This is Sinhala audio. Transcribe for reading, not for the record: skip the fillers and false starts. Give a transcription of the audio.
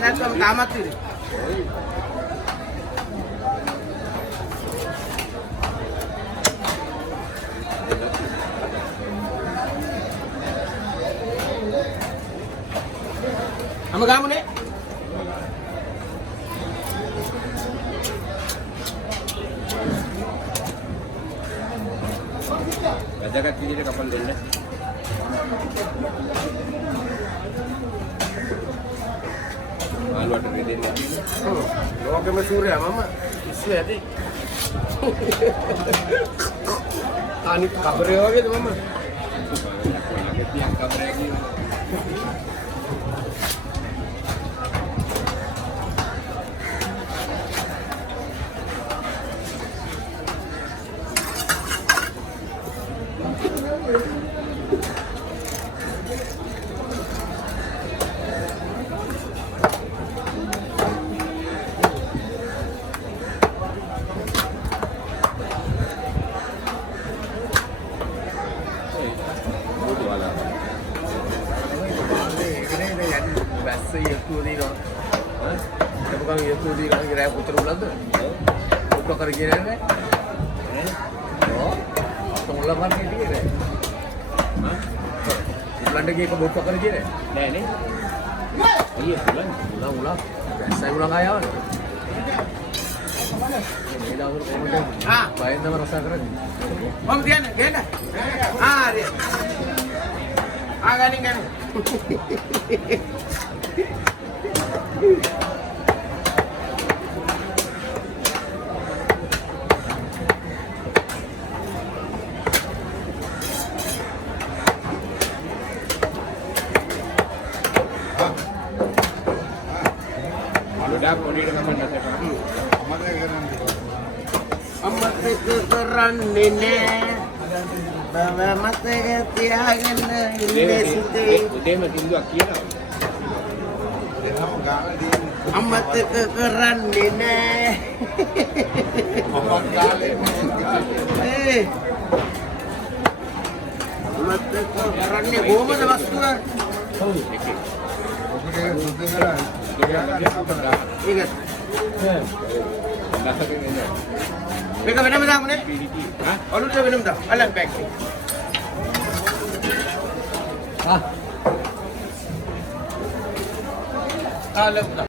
නැත්නම් තාමත් ඉන්නේ. අම ගාමුනේ. වැදගත් විදිහට කපන් දෙන්න. ආලුවට දෙන්න. ඔව්. ලෝකෙම සූර්යයා මම ඉස්සෙ ඇති. අනිත් කබරේ වගේද මම? ලකතියක් කබරේ කියන්නේ. कर गिरे रे तो मुल्ला मार के गिरे रे लंडे के बोट पकड़ गिरे नहीं ये बुलन मुला मुला ऐसा ही मुला आया मेरा और कमेंट हां भाई ने रसा कर हम दिया ना हां अरे आ गानी गानी කරන්නේ නෑ බව මතක තියාගෙන ඉන්නේ සිතේ උදේම කින්දුවක් කියනවා අමතක කරන්නේ නෑ අම්මා කාලේ ඒ මතක කරන්නේ කොහමද වස්තුව ඔබේ සුද්ධ කරා ඒක මේක වෙනම දාමුනේ ඔලුට වෙනම දා අල්ලන් පැක් ආ ආ ලෙප්පා